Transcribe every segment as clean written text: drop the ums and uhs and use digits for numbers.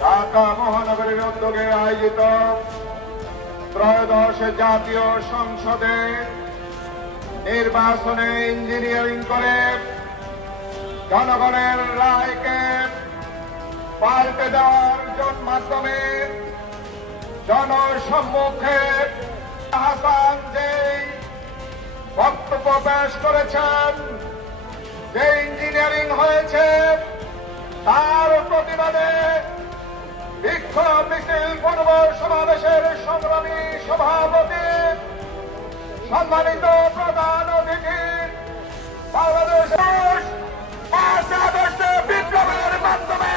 ঢাকা মহানগরীর উদ্যোগে আয়োজিত ত্রয়োদশ জাতীয় সংসদে নির্বাচনে ইঞ্জিনিয়ারিং করে জনগণের রায়কে পাল্টে দেওয়ার মাধ্যমে জনসম্মুখে হাসান যে বক্তব্য পেশ করেছেন, যে ইঞ্জিনিয়ারিং হয়েছে তার প্রতিবাদে বিক্ষোভ মিছিল পূর্ব সমাবেশের সংগ্রামী সভাপতি সম্মানিত প্রধান অতিথি বাংলাদেশ 5 আগস্টে বিপ্লবের মাধ্যমে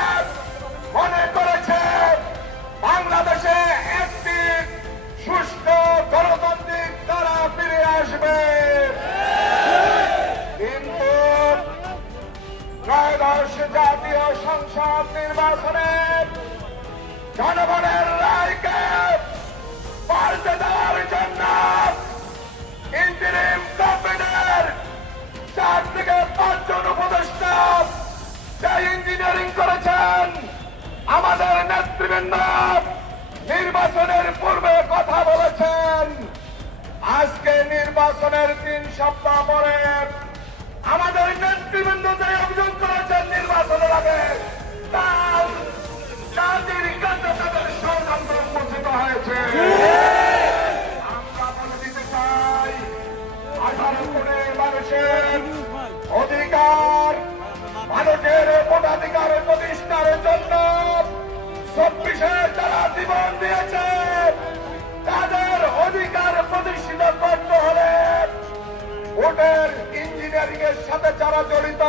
মনে করেছে বাংলাদেশে একটি সুষ্ঠু গণতান্ত্রিক ধারা ফিরে আসবে, কিন্তু ত্রয়োদশ জাতীয় সংসদ নির্বাচনে জনগণের রায়কে পাল্টে দেওয়ার জন্য ইন্টারিম গভর্নমেন্টের 4 থেকে 5 জন উপদেষ্টা যে ইঞ্জিনিয়ারিং করেছেন, আমাদের নেতৃবৃন্দ নির্বাচনের পূর্বে কথা বলেছেন। আজকে নির্বাচনের 3 সপ্তাহ পরে আমাদের নেতৃবৃন্দ যে অভিযোগ করেছেন নির্বাচনের আগে তার জাতির কাছে তাদের ষড়যন্ত্র উন্মোচিত হয়েছে। আমরা বলে দিতে চাই 18 কোটি মানুষের অধিকার, মানুষের ভোটাধিকার প্রতিষ্ঠার জন্য 24-এ যারা জীবন দিয়েছে তাদের অধিকার প্রতিষ্ঠিত করতে হলে ভোটের ইঞ্জিনিয়ারিং এর সাথে যারা জড়িত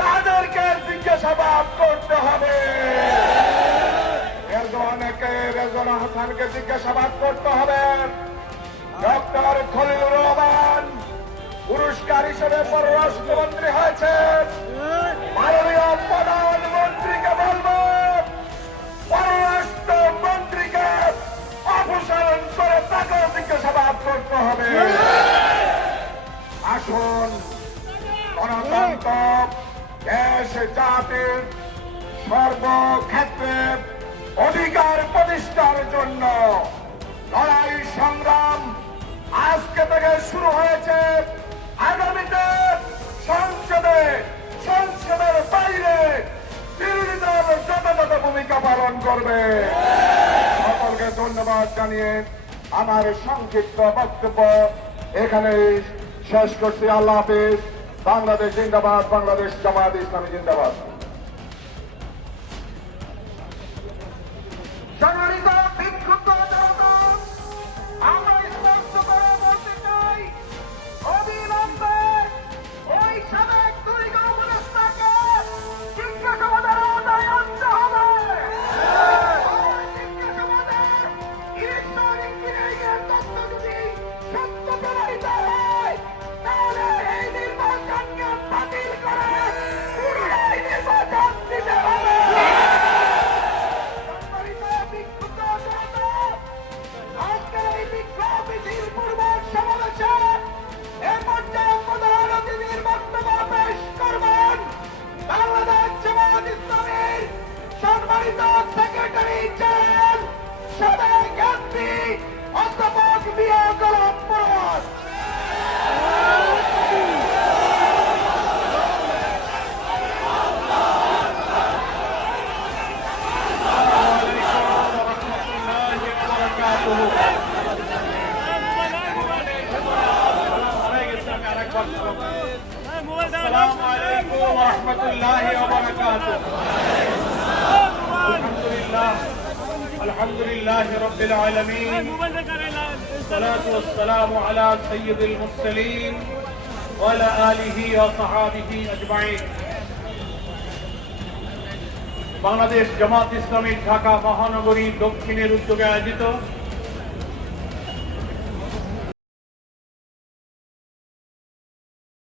তাদেরকে জিজ্ঞাসাবাদ করতে হবে। রেজওয়ান হাসানকে জিজ্ঞাসাবাদ করতে হবে। ডক্টর খলিলুর রহমান পুরস্কার হিসেবে পররাষ্ট্রমন্ত্রী হয়েছেন। মাননীয় প্রধানমন্ত্রীকে বলবো পররাষ্ট্রমন্ত্রীকে অপসারণ করে তাকে জিজ্ঞাসাবাদ করতে হবে। আসুন গণতন্ত্র দেশ জাতির সর্বক্ষেত্রে অধিকার প্রতিষ্ঠার জন্য লড়াই সংগ্রাম আজকে থেকে শুরু হয়েছে। আগামীতে সংসদের বাইরে বিরোধী দল যথাযথ ভূমিকা পালন করবে। সকলকে ধন্যবাদ জানিয়ে আমার সংক্ষিপ্ত বক্তব্য এখানে শেষ করছি। আল্লাহ হাফিজ। বাংলাদেশ জিন্দাবাদ, বাংলাদেশ জামায়াত ইসলামী জিন্দাবাদ। সম্মানিত বিক্ষুব্ধ জনতা, আমরা স্পষ্ট করে বলতে চাই, অবিলম্বে ওই সাবেক 2 উপদেষ্টাকে জিজ্ঞাসাবাদের আওতায় আনতে হবে। জিজ্ঞাসাবাদের ইঞ্জিনিয়ারিং তথ্য যদি সত্য প্রমাণিত হয় তাহলে এই নির্বাচনকে বাতিল করে পুনরায় নির্বাচন দিতে হবে। আজকের এই বিক্ষোভ মিছিল পূর্ব সমাবেশে এ পর্যায়ে প্রধান অতিথির বক্তব্য পেশ করবেন বাংলাদেশ জামায়াত ইসলামীর সম্মানিত সেক্রেটারি জেনারেল সাবেক এমপি অধ্যাপক মিয়া গোলাম পরোয়ার। السلام عليكم ورحمة الله وبركاته. الحمد لله رب العالمين، والصلاة والسلام على سيد المرسلين وعلى آله وصحابه أجمعين. বাংলাদেশ জামাত ইসলামী ঢাকা মহানগরী দক্ষিণের উদ্যোগে আয়োজিত